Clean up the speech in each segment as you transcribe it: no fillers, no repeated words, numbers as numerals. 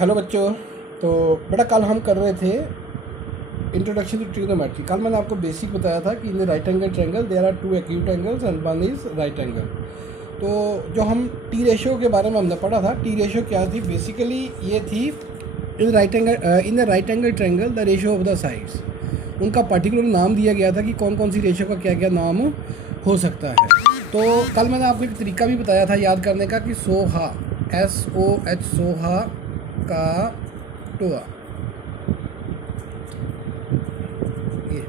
Hello बच्चों। तो बेटा कल हम कर रहे थे इंट्रोडक्शन टू ट्रिग्नोमेट्री। कल मैंने आपको बेसिक बताया था कि in right angle triangle there are two acute angles and one is right angle. तो जो हम टी रेशियो के बारे में हमने पढ़ा था, टी रेशियो क्या थी, बेसिकली ये थी इन right angle triangle the ratio of the sides. उनका पर्टिकुलर नाम दिया गया था कि कौन कौन सी रेशियो का क्या क्या नाम हो सकता है। तो कल मैंने आपको एक तरीका भी बताया था याद करने का कि सोहा, SOH सोहा का टोआ, ये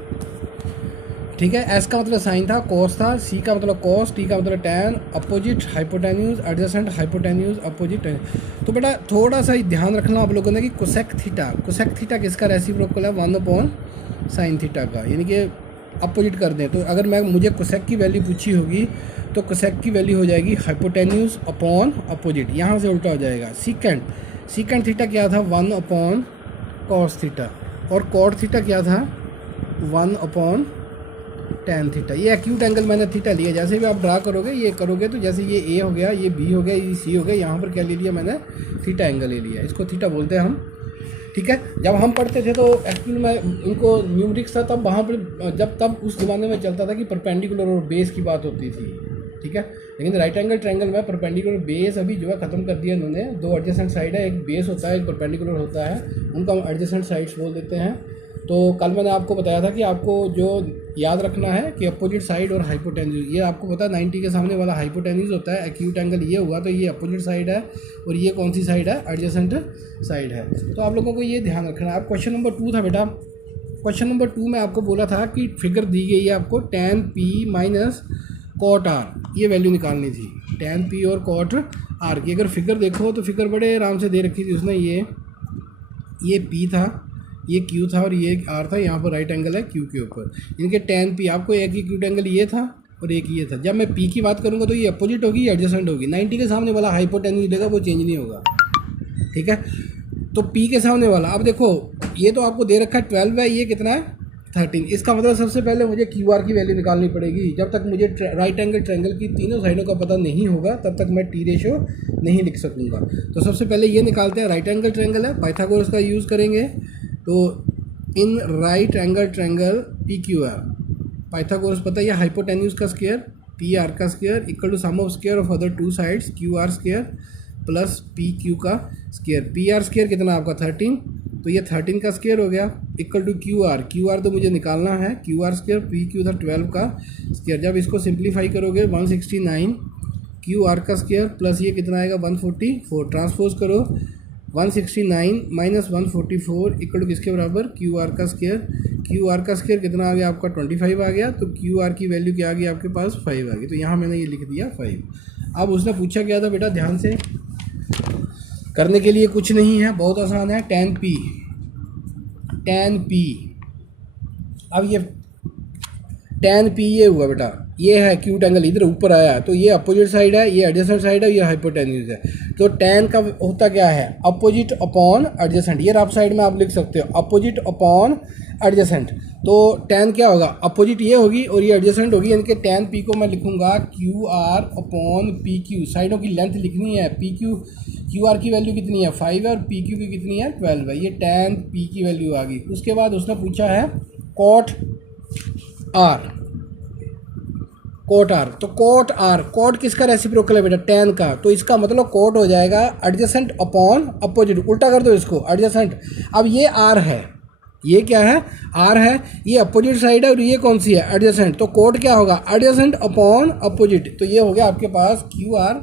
ठीक है। एस का मतलब साइन था, कोस था, सी का मतलब कोस, टी का मतलब tan, opposite hypotenuse, adjacent hypotenuse, opposite tan. तो बेटा थोड़ा सा ध्यान रखना आप लोगों ने कि कोसेक थीटा किसका रेसिप्रोकल है, 1/sin थीटा का, यानी कि अपोजिट कर दें। तो अगर मुझे कोसेक की वैल्यू पूछी होगी तो कोसेक की वैल्यू हो जाएगी हाइपोटेन्यूज अपॉन अपोजिट, यहाँ से उल्टा हो जाएगा। सीकेंट थीटा क्या था, 1/cos थीटा, और कॉट थीटा क्या था, 1/tan थीटा। ये एक्यूट एंगल मैंने थीटा लिया। जैसे भी आप ड्रा करोगे ये करोगे तो जैसे ये ए हो गया, ये बी हो गया, ये सी हो गया, यहाँ पर क्या ले लिया मैंने, थीटा एंगल ले लिया। इसको थीटा बोलते हैं हम, ठीक है। जब हम पढ़ते थे तो एक्चुअली में इनको न्यूमरिक्स था, तब वहाँ पर तब उस ज़माने में चलता था कि परपेंडिकुलर और बेस की बात होती थी, ठीक है। लेकिन राइट एंगल ट्रायंगल में परपेंडिकुलर बेस अभी जो है ख़त्म कर दिया इन्होंने। दो एडजेसेंट साइड है, एक बेस होता है, एक परपेंडिकुलर होता है, उनका हम एडजेसेंट साइड्स बोल देते हैं। तो कल मैंने आपको बताया था कि आपको जो याद रखना है कि अपोजिट साइड और हाइपोटेन्यूज, ये आपको पता है 90 के सामने वाला हाइपोटेन्यूज होता है। एक्यूट एंगल ये हुआ तो ये अपोजिट साइड है, और ये कौन सी साइड है, एडजेसेंट साइड है। तो आप लोगों को ये ध्यान रखना है। आप क्वेश्चन नंबर 2 था बेटा, क्वेश्चन नंबर 2 में आपको बोला था कि फिगर दी गई है आपको tan P minus cot R, ये वैल्यू निकालनी थी, tan P और cot R की। अगर फिगर देखो तो फिगर बड़े आराम से दे रखी थी उसने। ये P था, ये Q था और ये R था, यहाँ पर राइट एंगल है Q के ऊपर। इनके tan P आपको एक ही एक्यूट एंगल ये था और एक ये था। जब मैं P की बात करूँगा तो ये अपोजिट होगी, एडजेसेंट होगी। 90 के सामने वाला हाइपोटेन्यूज देगा, वो चेंज नहीं होगा, ठीक है। तो P के सामने वाला, अब देखो ये तो आपको दे रखा है 12 है, ये कितना है 13। इसका मतलब सबसे पहले मुझे QR की वैल्यू निकालनी पड़ेगी। जब तक मुझे राइट एंगल ट्रायंगल की तीनों साइडों का पता नहीं होगा तब तक मैं टी रेशियो नहीं लिख सकूंगा। तो सबसे पहले ये निकालते हैं। राइट एंगल ट्रायंगल है, पाइथागोरस का यूज़ करेंगे। तो in right angle triangle PQR, Pythagoras पता है, ये हाइपोटेन्यूज का स्क्वायर PR का square equal to sum of square of other two sides QR square plus PQ का स्क्वायर। PR स्क्वायर कितना आपका 13, तो ये 13 का स्क्वायर हो गया इक्वल टू QR तो मुझे निकालना है, QR स्क्वायर, PQ था 12 का स्क्वायर। जब इसको सिंप्लीफाई करोगे 169 QR का स्क्वायर प्लस ये कितना आएगा 144, ट्रांसपोज करो 169 माइनस 144 इक्वल टू किसके बराबर, QR का स्क्वायर कितना आ गया आपका 25 आ गया। तो QR की वैल्यू क्या आ गई आपके पास 5 आ गई। तो यहाँ मैंने ये लिख दिया 5। अब उसने पूछा क्या था बेटा, ध्यान से करने के लिए कुछ नहीं है, बहुत आसान है। tan P, अब ये tan P ये हुआ बेटा, ये है एक्यूट एंगल, इधर ऊपर आया, तो ये अपोजिट साइड है, ये एडजेसेंट साइड है, ये हाइपोटेन्यूज है। तो tan का होता क्या है, अपोजिट अपॉन एडजेसेंट। ये राइट साइड में आप लिख सकते हो अपोजिट अपॉन एडजेसेंट। तो tan क्या होगा, अपोजिट ये होगी और ये एडजेसेंट होगी, यानी कि tan P को मैं लिखूंगा QR अपॉन PQ। साइडों की लेंथ लिखनी है। QR की वैल्यू कितनी है 5 है और PQ की कितनी है 12 है। ये tan P की वैल्यू आ गई। उसके बाद उसने पूछा है cot R। तो cot किसका रेसिप्रोकल है बेटा, tan का। तो इसका मतलब cot हो जाएगा एडजेसेंट अपॉन अपोजिट। उल्टा कर दो इसको, एडजेसेंट। अब ये R है, ये क्या है, R है, ये अपोजिट साइड है और ये कौन सी है, एडजेसेंट। तो cot क्या होगा, एडजेसेंट अपॉन अपोजिट। तो ये हो गया आपके पास QR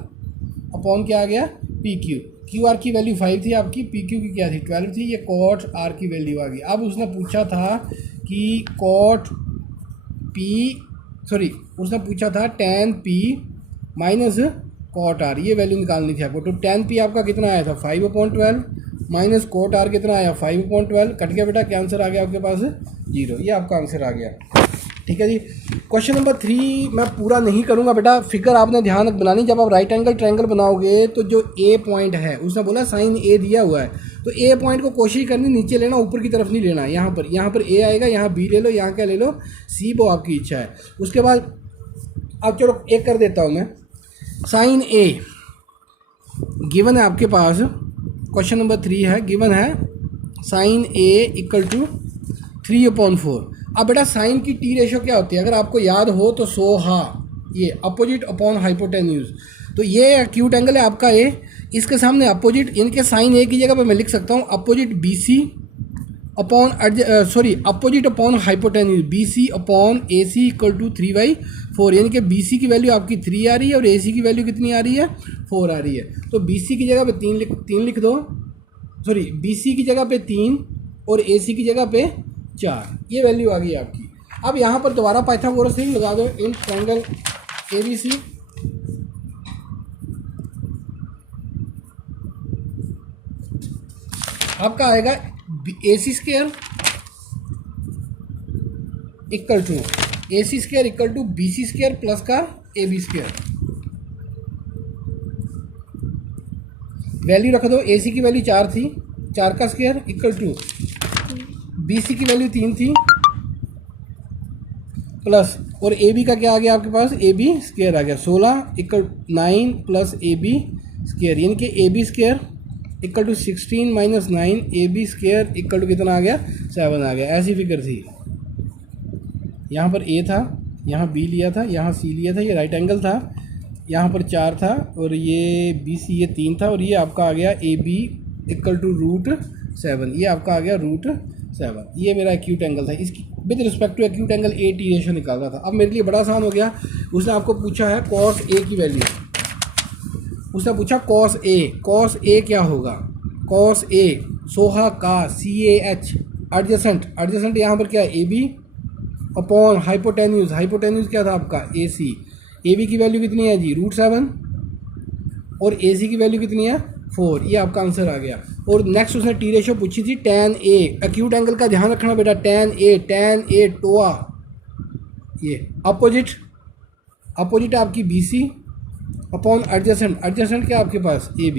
अपॉन क्या आ गया PQ। QR की वैल्यू 5 थी आपकी, PQ की क्या थी 12 थी, ये cot R की वैल्यू आ गई। अब उसने पूछा था कि उसने पूछा था tan P minus cot R, ये वैल्यू निकालनी थी आपको। तो tan P आपका कितना आया था 5/12 माइनस cot R कितना आया 5/12, कट गया बेटा, क्या आंसर आ गया आपके पास 0। ये आपका आंसर आ गया, ठीक है जी। क्वेश्चन नंबर 3 मैं पूरा नहीं करूंगा बेटा, फिगर आपने ध्यान बनानी। जब आप राइट एंगल ट्रायंगल बनाओगे तो जो A पॉइंट है, उसने बोला साइन A दिया हुआ है, तो A पॉइंट को कोशिश करनी नीचे लेना, ऊपर की तरफ नहीं लेना। यहाँ पर A आएगा, यहाँ B ले लो, यहाँ क्या ले लो C, वो आपकी इच्छा है। उसके बाद अब चलो एक कर देता हूँ मैं। साइन A गिवन है आपके पास क्वेश्चन नंबर 3 है, गिवन है साइन ए इक्वल टू 3/4। अब बेटा साइन की टी रेशो क्या होती है, अगर आपको याद हो तो ये अपोजिट अपॉन हाइपोटेन्यूज। तो ये एक्यूट एंगल है आपका ए, इसके सामने अपोजिट, इनके साइन ए की जगह पर मैं लिख सकता हूँ opposite B C upon opposite upon hypotenuse B C upon A C equal to 3/4। यानी कि बी सी की वैल्यू आपकी 3 आ रही है और ए सी की वैल्यू कितनी आ रही है, 4 आ रही है। तो बी सी की जगह पे 3 लिख दो, बी सी की जगह पे 3 और ए सी की जगह पे 4, ये वैल्यू आ गई आपकी। अब यहाँ पर दोबारा पाइथागोरस थ्योरम लगा दो in triangle A B C. आपका आएगा A C square equal to B C square plus का ए बी स्क्वायर। वैल्यू रख दो, ए सी की वैल्यू 4 थी, 4 का square equal to B C की वैल्यू 3 थी प्लस, और ए बी का क्या आ गया आपके पास, ए बी स्क्वायर आ गया 16 इक्वल 9 प्लस ए बी स्क्वायर। यानी कि A B square equal to 16 minus 9 A B square equal to कितना आ गया, 7 आ गया। ऐसी फिगर थी, यहाँ पर ए था, यहाँ बी लिया था, यहाँ सी लिया था, ये राइट एंगल था, यहाँ पर 4 था और ये बी सी ये 3 था, और ये आपका आ गया ए बी इक्वल टू √7, ये आपका आ गया √7। ये मेरा एक्यूट एंगल था, इसकी with respect to acute angle A T ratio निकाल रहा था। अब मेरे लिए बड़ा आसान हो गया, उसने आपको पूछा है कॉस ए की वैल्यू, उसने पूछा कॉस ए क्या होगा, कॉस ए सोहा का CAH एडजेसेंट यहाँ पर क्या है ए बी अपॉन हाइपोटेन्यूज क्या था आपका ए सी। ए बी की वैल्यू कितनी है जी √7 और ए सी की वैल्यू कितनी है 4, ये आपका आंसर आ गया। और नेक्स्ट उसने टी रेशो पूछी थी tan A, एक्यूट एंगल का ध्यान रखना बेटा, tan A टोआ, ये अपोजिट आपकी BC अपॉन एडजेसेंट क्या आपके पास AB,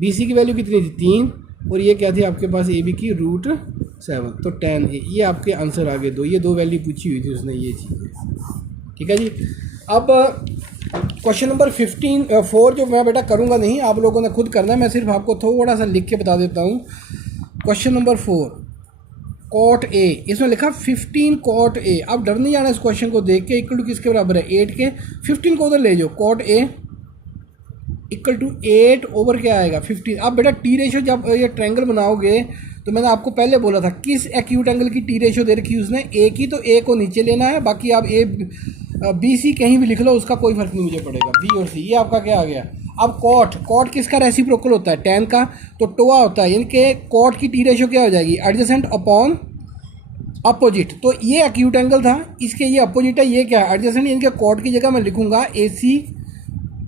BC की वैल्यू कितनी थी 3 और ये क्या थी आपके पास AB की √7, तो tan A, ये आपके आंसर आ गए 2, ये 2 वैल्यू पूछी हुई थी उसने ये चीज़। ठीक है जी। अब क्वेश्चन नंबर 4 जो मैं बेटा करूँगा नहीं, आप लोगों ने खुद करना है, मैं सिर्फ आपको थोड़ा सा लिख के बता देता हूँ। क्वेश्चन नंबर 4 कॉट ए, इसमें लिखा 15 कॉट ए। अब डर नहीं जाना इस क्वेश्चन को देख के, इक्वल टू किसके बराबर है 8 के, 15 को उधर ले जाओ, cot A equal to 8 over क्या आएगा 15। अब बेटा टी रेशो जब ये ट्रायंगल बनाओगे तो मैंने आपको पहले बोला था किस एक्यूट एंगल की टी रेशो दे रखी है उसने, ए की, तो ए को नीचे लेना है, बाकी आप ए बी सी कहीं भी लिख लो, उसका कोई फर्क नहीं मुझे पड़ेगा, बी और सी, ये आपका क्या आ गया। अब कॉट किसका रेसिप्रोकल होता है, tan का, तो टोआ होता है, यानी कि कॉट की टी रेशो क्या हो जाएगी एडजेसेंट अपॉन अपोजिट। तो ये एक्यूट एंगल था, इसके ये अपोजिट है, ये क्या है एडजेसेंट, यानी कि कॉट की जगह मैं लिखूंगा ए सी।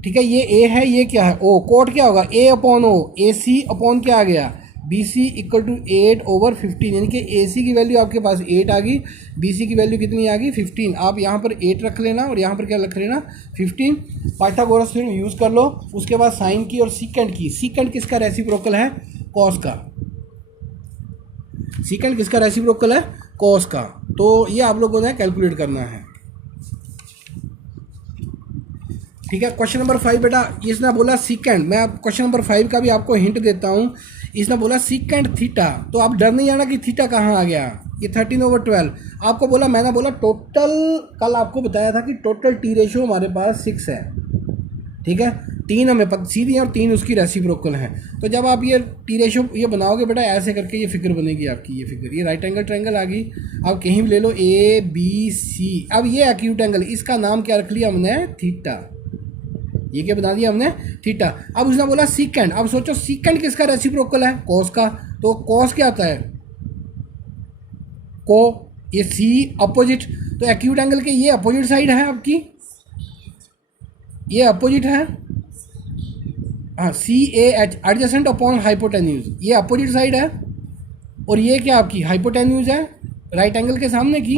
ठीक है, ये ए है, ये क्या है ओ, कॉट क्या होगा ए अपॉन ओ, ए सी अपॉन क्या आ गया B C equal to 8 over 15, यानी कि ए सी की वैल्यू आपके पास 8 आ गई, बी सी की वैल्यू कितनी आ गई 15। आप यहाँ पर 8 रख लेना और यहाँ पर क्या रख लेना 15। पाइथागोरस थ्योरम यूज़ कर लो। उसके बाद साइन की और सीकेंट की, सीकेंट किसका रेसिप्रोकल है कॉस का, सीकेंट किसका रेसिप्रोकल है कॉस का, तो ये आप लोगों ने कैलकुलेट करना है। ठीक है, क्वेश्चन नंबर 5 बेटा, इसने बोला सीकेंट, मैं क्वेश्चन नंबर 5 का भी आपको हिंट देता हूँ। इसने बोला सीकेंट थीटा, तो आप डर नहीं जाना कि थीटा कहाँ आ गया, ये 13/12 आपको बोला, मैंने बोला टोटल, कल आपको बताया था कि टोटल टी रेशो हमारे पास 6 है। ठीक है, 3 हमें सीधी है और 3 उसकी रेसिप्रोकल है। तो जब आप ये टी रेशो ये बनाओगे बेटा, ऐसे करके ये फिगर बनेगी आपकी, ये फिगर, ये राइट एंगल ट्रायंगल आ गई। आप कहीं भी ले लो ए बी सी। अब ये एक्यूट एंगल, इसका नाम क्या रख लिया हमने थीटा, ये क्या बना दिया हमने थीटा। अब उसने बोला सीकेंट, अब सोचो सीकेंट किसका रेसिप्रोकल है कॉस का, तो कॉस क्या आता है को, ये सी अपोजिट, तो एक्यूट एंगल के ये अपोजिट साइड है आपकी, ये अपोजिट है, हाँ CAH एडजेसेंट अपॉन हाइपोटेन्यूज, ये अपोजिट साइड है, और ये क्या आपकी हाइपोटेन्यूज है राइट एंगल के सामने की,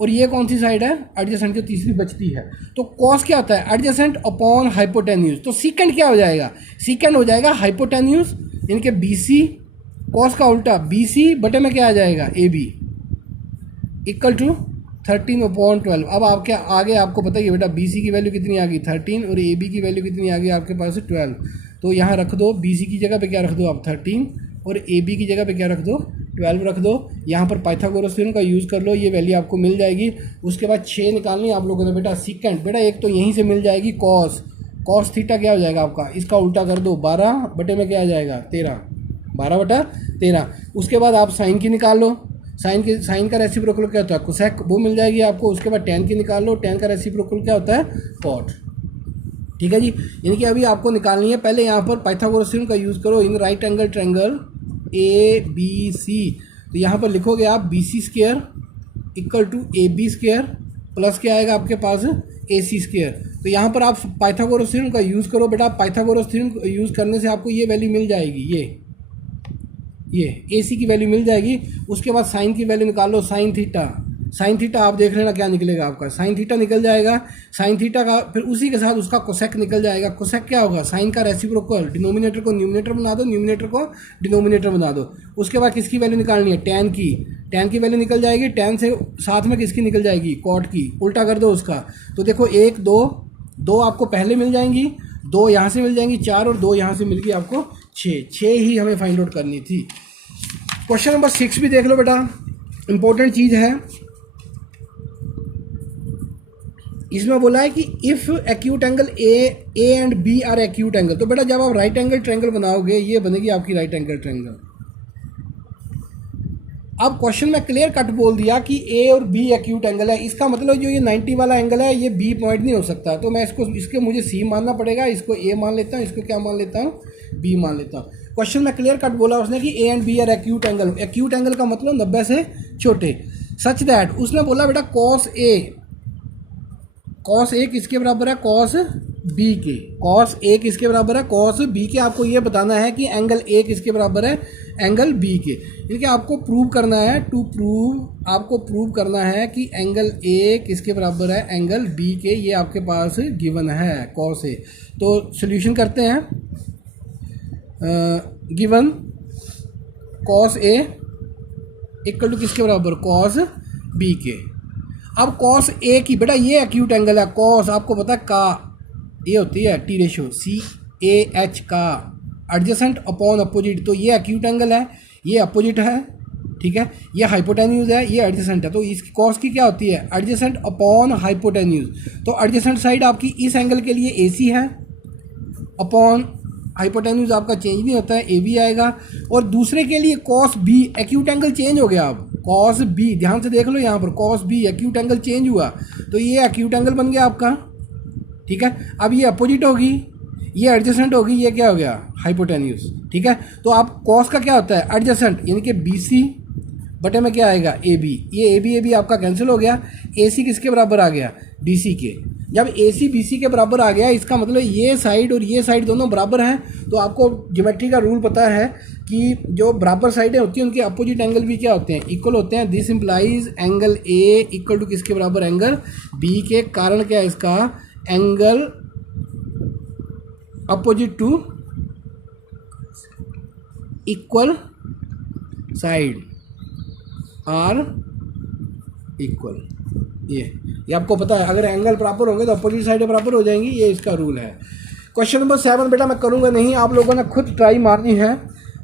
और ये कौन सी साइड है एडजेसेंट जो तीसरी बचती है। तो कॉस क्या होता है एडजेसेंट अपॉन हाइपोटेन्यूज, तो सीकेंट क्या हो जाएगा, सीकेंट हो जाएगा हाइपोटेन्यूज, इनके BC, कॉस का उल्टा BC बटे में क्या आ जाएगा AB इक्वल टू 13/12। अब आपके आगे आपको पता ही है बेटा बी सी की वैल्यू कितनी आ गई 13 और ए बी की वैल्यू कितनी आ गई आपके पास 12। तो यहाँ रख दो बी सी की जगह पे क्या रख दो आप 13 और ए बी की जगह पे क्या रख दो 12 रख दो। यहाँ पर पाइथागोरस थ्योरम का यूज़ कर लो, ये वैल्यू आपको मिल जाएगी। उसके बाद 6 निकालनी है आप लोगों ने बेटा सीकेंड। बेटा एक तो यहीं से मिल जाएगी कॉस थीटा क्या हो जाएगा आपका, इसका उल्टा कर दो 12 बटे में क्या आ जाएगा 13, 12/13। उसके बाद आप साइन की निकाल लो, साइन का रेसिप्रोकल क्या होता है कोसेक, वो मिल जाएगी आपको। उसके बाद टेन की निकाल लो, टेन का रेसिप्रोकल क्या होता है कॉट। ठीक है जी, यानी कि अभी आपको निकालनी है। पहले यहाँ पर पाइथागोरस थ्योरम का यूज़ करो in right angle triangle A B C. तो यहाँ पर लिखोगे आप B C square equal to A B square plus क्या आएगा आपके पास ए सी स्क्वायर। तो यहाँ पर आप पाइथागोरस थ्योरम का यूज़ करो बेटा। पाइथागोरस थ्योरम यूज़ करने से आपको ये वैल्यू मिल जाएगी, ये ए सी की वैल्यू मिल जाएगी। उसके बाद साइन की वैल्यू निकाल लो, साइन थीटा आप देख लेना क्या निकलेगा आपका, साइन थीटा निकल जाएगा। साइन थीटा का फिर उसी के साथ उसका कोसेक निकल जाएगा। कोसेक क्या होगा, साइन का रेसिप्रोकल, डिनोमिनेटर को न्यूमिनेटर बना दो, न्यूमिनेटर को डिनोमिनेटर बना दो। उसके बाद किसकी वैल्यू निकालनी है, टेन की वैल्यू निकल जाएगी। टेन से साथ में किसकी निकल जाएगी, कॉट की, उल्टा कर दो उसका। तो देखो 1 2 आपको पहले मिल जाएंगी, 2 यहाँ से मिल जाएंगी 4 और 2 यहाँ से मिल गई आपको 6 ही हमें फाइंड आउट करनी थी। क्वेश्चन नंबर 6 भी देख लो बेटा, इंपॉर्टेंट चीज़ है। इसमें बोला है कि if acute angle A and B are acute angle. तो बेटा जब आप राइट एंगल ट्रायंगल बनाओगे ये बनेगी आपकी राइट एंगल ट्रायंगल। अब क्वेश्चन में क्लियर कट बोल दिया कि ए और बी एक्यूट एंगल है, इसका मतलब जो ये 90 वाला एंगल है ये बी पॉइंट नहीं हो सकता। तो मैं इसके मुझे सी मानना पड़ेगा, इसको ए मान लेता हूँ, इसको क्या मान लेता हूँ बी मान लेता हूँ। क्वेश्चन में क्लियर कट बोला उसने कि A and B are acute angle. Acute angle का मतलब 90 से छोटे। सच दैट उसने बोला बेटा कॉस ए किसके बराबर है, कॉस बी के। कॉस ए किसके बराबर है, कॉस बी के। आपको ये बताना है कि एंगल ए किसके बराबर है, एंगल बी के। यानी आपको प्रूव करना है, आपको प्रूव करना है कि एंगल ए किसके बराबर है, एंगल बी के। ये आपके पास गिवन है कॉस ए। तो सॉल्यूशन करते हैं। Given cos A equal to किसके बराबर, कॉस बी के। अब कॉस ए की बेटा ये एक्यूट एंगल है, कॉस आपको पता है का ये होती है टी रेशो CAH का, एडजेसेंट अपॉन अपोजिट। तो ये एक्यूट एंगल है, ये अपोजिट है, ठीक है, ये हाइपोटेन्यूज है, ये एडजेसेंट है। तो इसकी कॉस की क्या होती है, एडजेसेंट अपॉन हाइपोटेन्यूज। तो एडजेसेंट साइड आपकी इस एंगल के लिए AC है, अपॉन हाइपोटेन्यूज आपका चेंज नहीं होता है, AB आएगा। और दूसरे के लिए cos B, acute angle change हो गया। अब कॉस B ध्यान से देख लो, यहाँ पर cos B acute angle change हुआ, तो ये एक्यूट एंगल बन गया आपका, ठीक है। अब ये अपोजिट होगी, ये एडजेसेंट होगी, ये क्या हो गया हाइपोटेन्यूज, ठीक है। तो आप कॉस का क्या होता है एडजेसेंट, यानी कि BC बटे में क्या आएगा AB। ये AB आपका कैंसिल हो गया। AC किसके बराबर आ गया, BC के। जब AC BC के बराबर आ गया इसका मतलब ये साइड और ये साइड दोनों बराबर हैं। तो आपको ज्योमेट्री का रूल पता है कि जो बराबर साइडें होती हैं उनके अपोजिट एंगल भी क्या होते हैं, इक्वल होते हैं। This implies angle A equal to किसके बराबर, एंगल B के। कारण क्या है इसका, angle opposite to equal side are equal. ये आपको पता है, अगर एंगल बराबर होंगे तो अपोजिट साइड बराबर हो जाएंगी, ये इसका रूल है। क्वेश्चन नंबर 7 बेटा मैं करूँगा नहीं, आप लोगों ने खुद ट्राई मारनी है।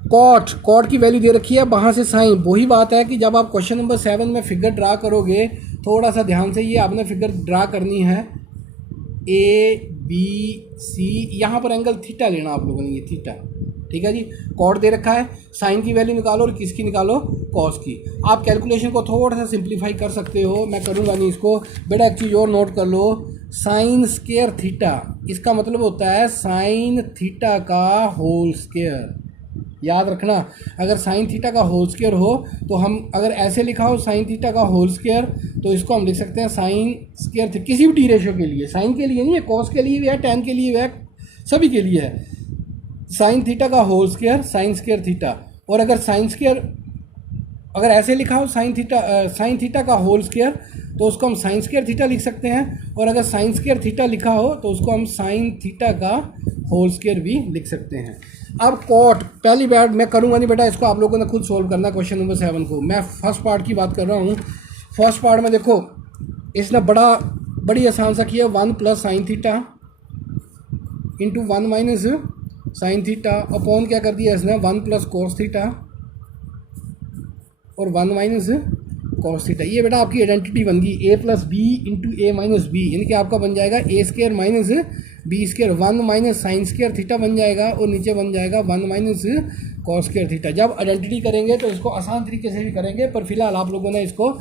कॉट की वैल्यू दे रखी है, वहाँ से साइन। वही बात है कि जब आप क्वेश्चन नंबर 7 में फिगर ड्रा करोगे, थोड़ा सा ध्यान से ये आपने फिगर ड्रा करनी है ABC। यहाँ पर एंगल थीटा लेना आप लोगों ने, ये थीटा, ठीक है जी। कॉट दे रखा है, साइन की वैल्यू निकालो और किसकी निकालो, कॉस की। आप कैलकुलेशन को थोड़ा सा सिंप्लीफाई कर सकते हो, मैं करूँगा नहीं इसको। बेटा एक चीज़ और नोट कर लो, साइन स्क्वायर थीटा, इसका मतलब होता है साइन थीटा का होल स्क्वायर। याद रखना, अगर साइन थीटा का होल स्क्वायर हो तो हम अगर ऐसे लिखा हो साइन थीटा का होल स्क्वायर, तो इसको हम लिख सकते हैं साइन स्क्वायर किसी भी टी रेशो के लिए, साइन के लिए नहीं है, कॉस के लिए भी है, टेन के लिए भी है, सभी के लिए है। साइन थीटा का whole square, sine square theta. और अगर साइन स्क्वायर अगर ऐसे लिखा हो साइन थीटा का होल स्क्वायर, तो उसको हम साइन स्क्वायर थीटा लिख सकते हैं। और अगर साइन स्क्वायर थीटा लिखा हो तो उसको हम साइन थीटा का होल स्क्वायर भी लिख सकते हैं। अब कॉट, पहली बार मैं करूँगा नहीं बेटा, इसको आप लोगों ने खुद सोल्व करना क्वेश्चन नंबर 7 को। मैं फर्स्ट पार्ट की बात कर रहा हूँ। फर्स्ट पार्ट में देखो इसने बड़ी आसान सा किया, 1 plus sine theta into 1 minus sine theta upon क्या कर दिया इसने 1 प्लस कोस थीटा और 1 माइनस कॉस थीटा। ये बेटा आपकी आइडेंटिटी बन गई a plus B into A minus B, यानी कि आपका बन जाएगा A square minus B square, 1 minus sine square theta बन जाएगा और नीचे बन जाएगा 1 माइनस कॉस स्क्र थीटा। जब आइडेंटिटी करेंगे तो इसको आसान तरीके से भी करेंगे, पर फिलहाल आप लोगों ने इसको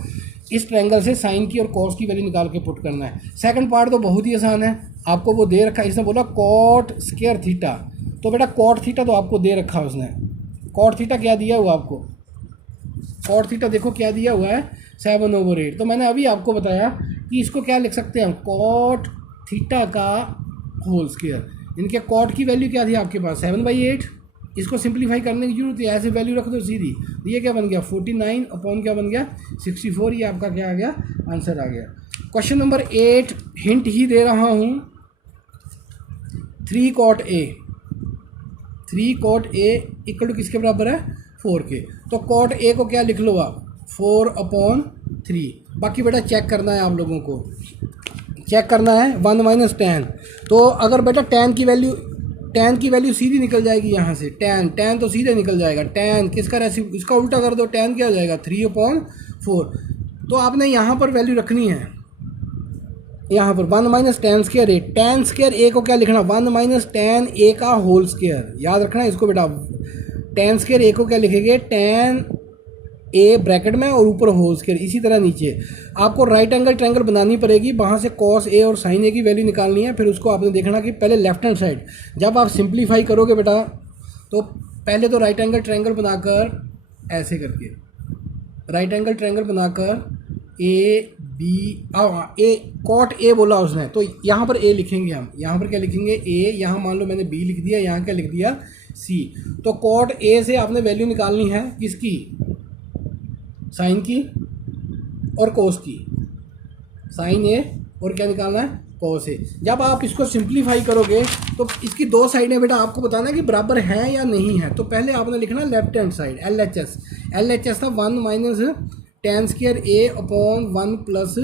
इस ट्रायंगल से साइन की और कॉस की वैल्यू निकाल के पुट करना है। सेकंड पार्ट तो बहुत ही आसान है, आपको वो दे रखा है, इसने बोला कॉट स्क्र थीटा, तो बेटा कॉट थीटा तो आपको दे रखा है उसने। कॉट थीटा क्या दिया हुआ आपको, कॉट थीटा देखो क्या दिया हुआ है 7/8। तो मैंने अभी आपको बताया कि इसको क्या लिख सकते हैं हम, कॉट थीटा का होल स्क्वायर। इनके कॉट की वैल्यू क्या थी आपके पास 7/8, इसको सिंप्लीफाई करने की जरूरत है, ऐसे वैल्यू रख दो सीधी। तो ये क्या बन गया 49 अपॉन क्या बन गया 64, ये आपका क्या आ गया आंसर आ गया। क्वेश्चन नंबर 8 हिंट ही दे रहा हूँ, 3 cot A, 3 cot A equal to किसके बराबर है 4 के। तो cot A को क्या लिख लो आप 4/3। बाकी बेटा चेक करना है, आप लोगों को चेक करना है 1 माइनस tan। तो अगर बेटा tan की वैल्यू सीधी निकल जाएगी यहाँ से, tan तो सीधे निकल जाएगा, tan किसका रेसिप, इसका उल्टा कर दो, tan क्या हो जाएगा 3/4। तो आपने यहाँ पर वैल्यू रखनी है, यहाँ पर 1 minus tan square A, tan square A को क्या लिखना 1 माइनस tan A का होल स्क्वायर, याद रखना है इसको बेटा। tan स्क्वायर A को क्या लिखेंगे tan A ब्रैकेट में और ऊपर होल स्क्वायर। इसी तरह नीचे आपको राइट एंगल ट्रायंगल बनानी पड़ेगी, वहाँ से cos A और sin A की वैल्यू निकालनी है। फिर उसको आपने देखना कि पहले लेफ्ट हैंड साइड जब आप सिंप्लीफाई करोगे बेटा, तो पहले तो राइट एंगल ट्रायंगल बनाकर ऐसे करके राइट एंगल ट्रायंगल बनाकर ए कॉट ए बोला उसने, तो यहाँ पर ए लिखेंगे हम, यहाँ पर क्या लिखेंगे ए, यहाँ मान लो मैंने बी लिख दिया, यहाँ क्या लिख दिया सी। तो कॉट ए से आपने वैल्यू निकालनी है किसकी, साइन की और कोस की, साइन ए और क्या निकालना है कोस ए। जब आप इसको सिंप्लीफाई करोगे तो इसकी दो साइडें बेटा आपको बताना है कि बराबर है या नहीं है। तो पहले आपने लिखना लेफ्ट हैंड साइड LHS था 1 minus tan square A upon 1 plus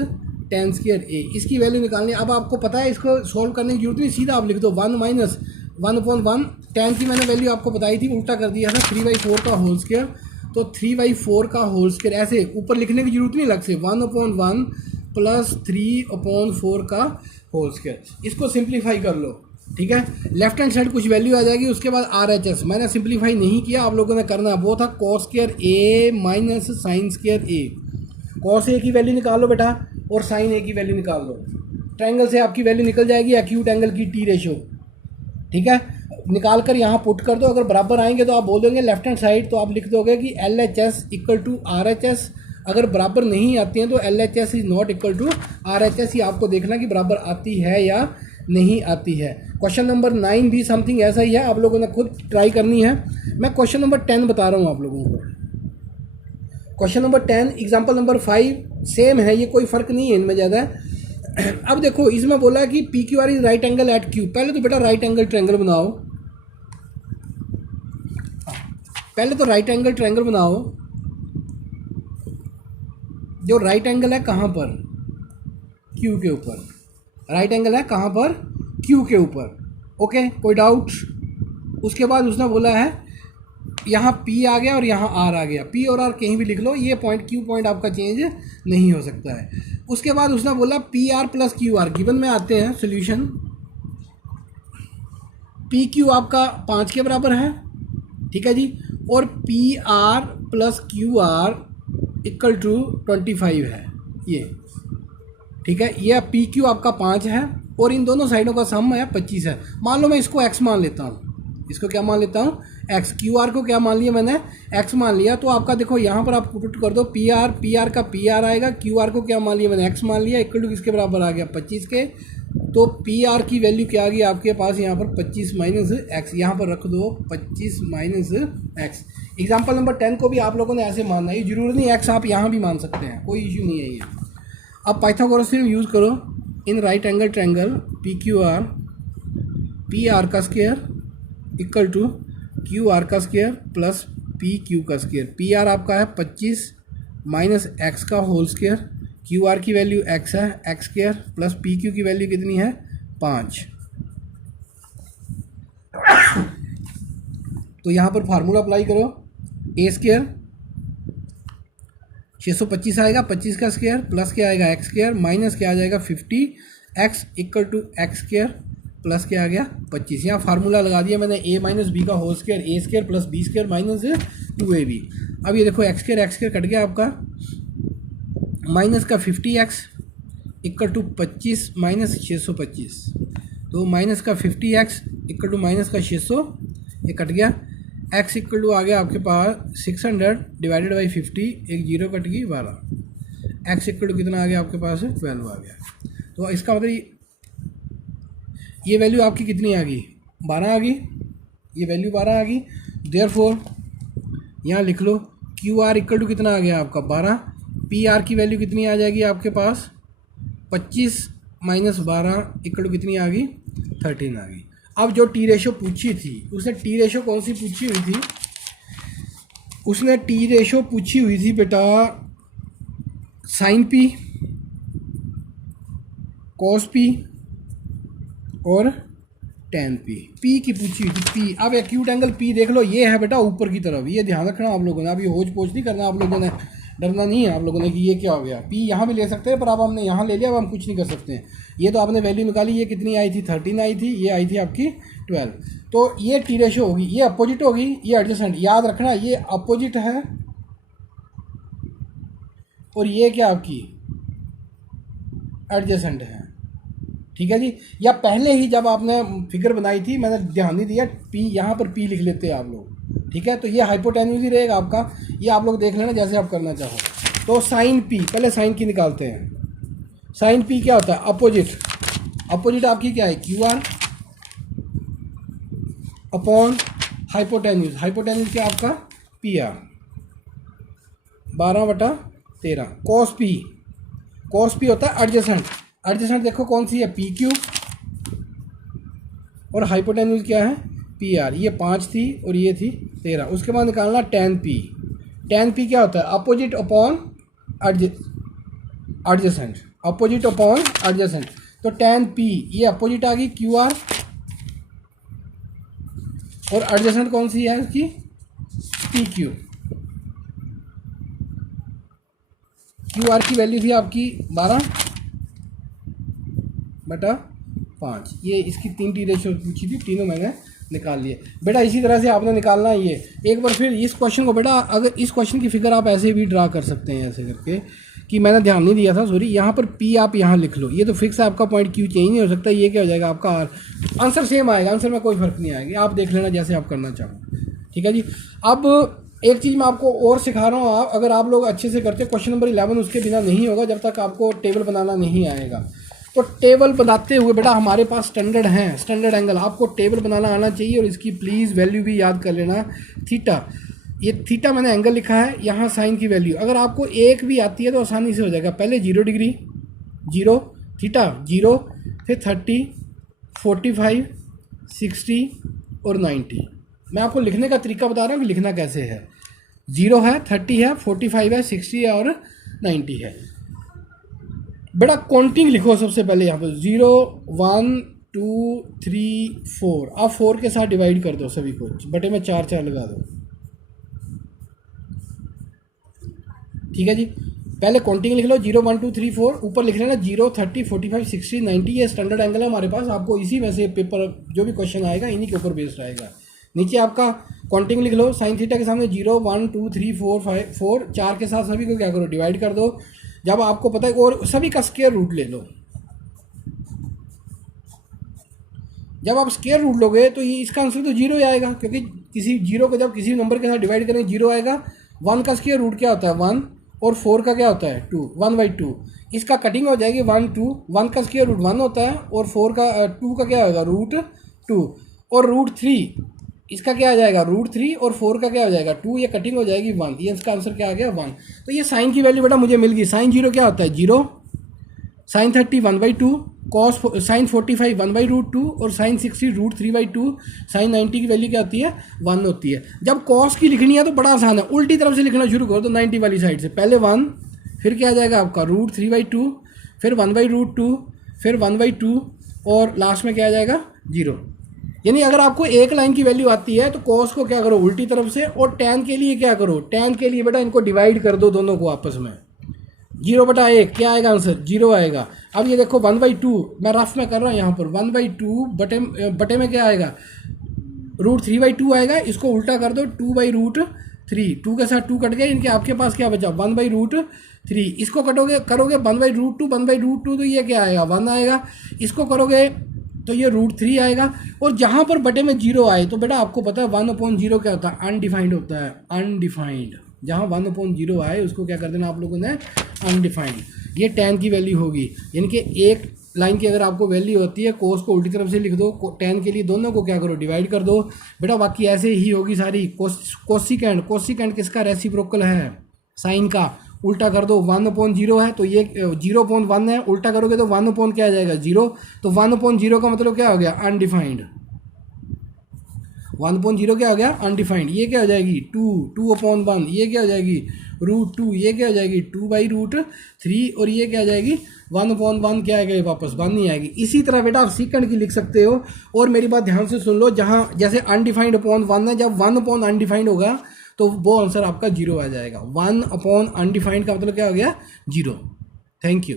tan square A, इसकी वैल्यू निकालनी है। अब आपको पता है इसको सॉल्व करने की जरूरत नहीं, सीधा आप लिख दो 1 माइनस 1/1, tan की मैंने वैल्यू आपको बताई थी, उल्टा कर दिया था 3/4 का होल स्क्वायर, तो 3/4 का होल स्क्वायर, ऐसे ऊपर लिखने की जरूरत नहीं अलग से, 1/1 प्लस 3/4 का होल स्क्वायर। इसको सिंप्लीफाई कर लो, ठीक है। लेफ्ट हैंड साइड कुछ वैल्यू आ जाएगी, उसके बाद RHS मैंने सिंप्लीफाई नहीं किया, आप लोगों ने करना, वो था cos square A minus sine square A। cos A की वैल्यू निकाल लो बेटा और साइन A की वैल्यू निकाल लो, ट्रायंगल से आपकी वैल्यू निकल जाएगी एक्यूट एंगल की T रेशो, ठीक है। निकाल कर यहाँ पुट कर दो, अगर बराबर आएंगे तो आप बोल दोगे लेफ्ट हैंड साइड, तो आप लिख दोगे कि LHS इक्वल टू RHS। अगर बराबर नहीं आती हैं तो LHS is not equal to RHS, ही आपको देखना कि बराबर आती है या नहीं आती है। क्वेश्चन नंबर 9 भी समथिंग ऐसा ही है, आप लोगों ने खुद ट्राई करनी है। मैं क्वेश्चन नंबर 10 बता रहा हूँ आप लोगों को। Question number 10 example number 5 same है, ये कोई फ़र्क नहीं है इनमें ज़्यादा। अब देखो इसमें बोला कि PQR is right angle at Q। पहले तो बेटा राइट एंगल ट्रायंगल बनाओ, पहले तो राइट एंगल ट्रायंगल बनाओ। जो राइट एंगल है कहाँ पर, Q के ऊपर, राइट एंगल है कहाँ पर Q के ऊपर, ओके कोई डाउट। उसके बाद उसने बोला है यहाँ P आ गया और यहाँ R आ गया, P और R कहीं भी लिख लो, ये पॉइंट Q पॉइंट आपका चेंज नहीं हो सकता है। उसके बाद उसने बोला PR प्लस QR, गिवन में आते हैं सोल्यूशन। PQ आपका 5 के बराबर है, ठीक है जी, और PR plus QR equal to 25 है ये, ठीक है। ये PQ आपका 5 है और इन दोनों साइडों का सम है 25 है। मान लो मैं इसको x मान लेता हूँ, इसको क्या मान लेता हूँ x, QR को क्या मान लिया मैंने x मान लिया। तो आपका देखो यहाँ पर आप पुट कर दो PR का PR आएगा, QR को क्या मान लिया मैंने x मान लिया, इक्वल टू किसके बराबर आ गया 25 के। तो PR की वैल्यू क्या आ गई आपके पास यहाँ पर 25 माइनस एक्स, यहाँ पर रख दो 25 माइनस एक्स। एग्जाम्पल नंबर 10 को भी आप लोगों ने ऐसे मानना है, ये जरूरी नहीं x आप यहाँ भी मान सकते हैं, कोई इशू नहीं है ये। अब पाइथागोरस थ्योरम यूज़ करो in right angle triangle PQR, PR का स्क्वायर इक्वल टू QR का स्क्वायर प्लस PQ का स्क्वायर। PR आपका है 25 माइनस एक्स का होल स्क्वायर क्यू आर की वैल्यू x है, x square plus P Q की वैल्यू कितनी है 5। तो यहाँ पर फार्मूला अप्लाई करो, ए स्क्वायर 625 आएगा 25 का स्क्वायर प्लस क्या आएगा एक्स स्क्वायर माइनस क्या आ जाएगा 50 x equal to x square plus क्या आ गया 25। यहाँ फार्मूला लगा दिया मैंने a माइनस बी का whole square A square plus B square minus 2ab। अब ये देखो एक्स स्क्वायर कट गया आपका, माइनस का 50x इक्वल टू 25 माइनस 625, तो माइनस का 50x इक्वल टू माइनस का 600 ये कट गया, x इक्वल टू आ गया आपके पास 600 डिवाइडेड बाई 50, एक जीरो कट गई 12, x इक्वल टू कितना आ गया आपके पास 12 आ गया। तो इसका मतलब ये वैल्यू आपकी कितनी आ गई 12 आ गई, ये वैल्यू 12 आ गई। देयरफॉर यहाँ लिख लो क्यू आर इक्वल टू कितना आ गया आपका 12, पी आर की वैल्यू कितनी आ जाएगी आपके पास 25 माइनस 12 इक्वल टू कितनी आ गई 13 आ गई। अब जो टी रेशो पूछी थी उसने टी रेशो कौन सी पूछी हुई थी, उसने टी रेशो पूछी हुई थी बेटा साइन पी, कॉस पी और टेन पी, पी की पूछी हुई थी पी। अब एक्यूट एंगल पी देख लो, ये है बेटा ऊपर की तरफ, ये ध्यान रखना आप लोगों ने, अब ये होज पोज नहीं करना आप लोगों ने, डरना नहीं है आप लोगों ने कि ये क्या हो गया। पी यहाँ भी ले सकते हैं पर अब हमने यहाँ ले लिया, अब हम कुछ नहीं कर सकते हैं। ये तो आपने वैल्यू निकाली, ये कितनी आई थी 13 आई थी, ये आई थी आपकी 12, तो ये टी रेशो होगी, ये अपोजिट होगी, ये एडजेसेंट। याद रखना ये अपोजिट है और ये क्या आपकी एडजेसेंट है, ठीक है जी। या पहले ही जब आपने फिगर बनाई थी मैंने ध्यान नहीं दिया, पी यहाँ पर पी लिख लेते हैं आप लोग, ठीक है। तो ये हाइपोटेन्यूज ही रहेगा आपका, ये आप लोग देख लेना जैसे आप करना चाहो। तो साइन पी, पहले साइन की निकालते हैं। साइन पी क्या होता है अपोजिट, अपोजिट आपकी क्या है Q R upon hypotenuse, hypotenuse क्या आपका P R 12/13। Cos P, cos P होता है एडजेसेंट, एडजेसेंट देखो कौन सी है पी क्यू और हाइपोटेन्यूज क्या है पी आर, ये 5 थी और ये थी 13। उसके बाद निकालना टेन पी, टेन पी क्या होता है opposite upon adjacent, opposite upon adjacent. तो टेन पी ये अपोजिट आ गई क्यू आर और एडजेसेंट कौन सी है इसकी पी क्यू। क्यू आर की वैल्यू थी आपकी 12/5, ये इसकी 3 टी रेशो पूछी थी, तीनों मैंने निकाल लिए बेटा। इसी तरह से आपने निकालना है ये एक बार फिर इस क्वेश्चन को बेटा, अगर इस क्वेश्चन की फिगर आप ऐसे भी ड्रा कर सकते हैं ऐसे करके कि मैंने ध्यान नहीं दिया था सॉरी, यहाँ पर पी आप यहाँ लिख लो, ये तो फिक्स है आपका पॉइंट, क्यू चेंज नहीं हो सकता, ये क्या हो जाएगा आपका आर, आंसर सेम आएगा, आंसर में कोई फर्क नहीं आएगा, आप देख लेना जैसे आप करना चाहो, ठीक है जी। अब एक चीज़ मैं आपको और सिखा रहा हूँ, अगर आप लोग अच्छे से करते क्वेश्चन नंबर 11 उसके बिना नहीं होगा जब तक आपको टेबल बनाना नहीं आएगा। तो टेबल बनाते हुए बेटा हमारे पास स्टैंडर्ड हैं, स्टैंडर्ड एंगल आपको टेबल बनाना आना चाहिए और इसकी प्लीज़ वैल्यू भी याद कर लेना। थीटा, ये थीटा मैंने एंगल लिखा है, यहाँ साइन की वैल्यू अगर आपको एक भी आती है तो आसानी से हो जाएगा। पहले 0 डिग्री 0 थीटा 0, फिर 30 45 60 और 90। मैं आपको लिखने का तरीका बता रहा हूँ कि लिखना कैसे है। 0 है 30 है 45 है 60 है और 90 है। बेटा काउंटिंग लिखो सबसे पहले यहाँ पर 0 1 2 3 4, आप 4 के साथ डिवाइड कर दो सभी को, बटे में 4 4 लगा दो, ठीक है जी। पहले काउंटिंग लिख लो 0 1 2 3 4, ऊपर लिख लेना 0 30 45 60 90, ये स्टैंडर्ड एंगल है हमारे पास। आपको इसी में से पेपर जो भी क्वेश्चन आएगा इन्हीं के ऊपर बेस्ड आएगा। नीचे आपका काउंटिंग लिख लो, साइन थीटा के सामने 0 1 2 3 4 5 4, 4 के साथ सभी को क्या करो डिवाइड कर दो। जब आपको पता है और सभी का स्क्वायर रूट ले लो, जब आप स्क्वायर रूट लोगे तो ये इसका आंसर तो 0 ही आएगा, क्योंकि किसी 0 को जब किसी नंबर के साथ डिवाइड करें 0 आएगा। 1 का स्क्वायर रूट क्या होता है 1 और 4 का क्या होता है 2, 1/2। इसका कटिंग हो जाएगी 1 2, 1 का स्क्वायर रूट 1 होता है और 4 का 2 का क्या होगा √2 और √3, इसका क्या आ जाएगा √3 और 4 का क्या हो जाएगा 2, ये कटिंग हो जाएगी 1, ये इसका आंसर क्या आ गया 1। तो ये साइन की वैल्यू बेटा मुझे मिल गई। साइन 0 क्या होता है 0, साइन 30 1/2, कॉस साइन 45 1/√2 और साइन 60 √3/2, साइन 90 की वैल्यू क्या होती है 1 होती है। जब कॉस की लिखनी है तो बड़ा आसान है, उल्टी तरफ से लिखना शुरू करो तो 90 वाली साइड से, पहले 1 फिर क्या आ जाएगा आपका √3/2, फिर 1/√2, फिर 1/2 और लास्ट में क्या आ जाएगा 0। यानी अगर आपको एक लाइन की वैल्यू आती है तो कॉस को क्या करो उल्टी तरफ से, और tan के लिए क्या करो, tan के लिए बेटा इनको डिवाइड कर दो दोनों को आपस में। 0/1 क्या आएगा आंसर 0 आएगा। अब ये देखो 1/2 मैं रफ में कर रहा हूँ यहाँ पर, 1/2 बटे में क्या आएगा √3/2 आएगा। इसको उल्टा कर दो 2/√3, 2 के साथ 2 कट गए, इनके आपके पास क्या बचा 1/√3। इसको करोगे 1/√2, 1/√2 तो ये क्या आएगा 1 आएगा। इसको करोगे तो ये √3 आएगा। और जहाँ पर बटे में 0 आए तो बेटा आपको पता है 1/0 क्या होता है अनडिफाइंड होता है, अनडिफाइंड। जहाँ 1/0 आए उसको क्या कर देना आप लोगों ने अनडिफाइंड। ये tan की वैल्यू होगी, यानी कि एक लाइन की अगर आपको वैल्यू होती है कोस को उल्टी तरफ से लिख दो, tan के लिए दोनों को क्या करो डिवाइड कर दो बेटा, बाकी ऐसे ही होगी सारी। कोसिकेंड, कोसिकेंड किसका रेसिप्रोकल है साइन का, उल्टा कर दो 1/0 है तो ये 0.1 है, उल्टा करोगे तो 1 क्या आ जाएगा 0। तो 1/0 का मतलब क्या हो गया अनडिफाइंड, 1/0 क्या हो गया अनडिफाइंड। ये क्या हो जाएगी 2/1, ये क्या हो जाएगी √2, ये क्या हो जाएगी 2/√3 और ये क्या आ जाएगी 1/1 क्या आएगा वापस 1 नहीं आएगी। इसी तरह बेटा आप सीकेंड की लिख सकते हो। और मेरी बात ध्यान से सुन लो, जहाँ जैसे अनडिफाइंड अपॉन 1 है, जब 1 अनडिफाइंड होगा तो वो आंसर आपका 0 आ जाएगा। 1 अनडिफाइंड का मतलब क्या हो गया 0। Thank you.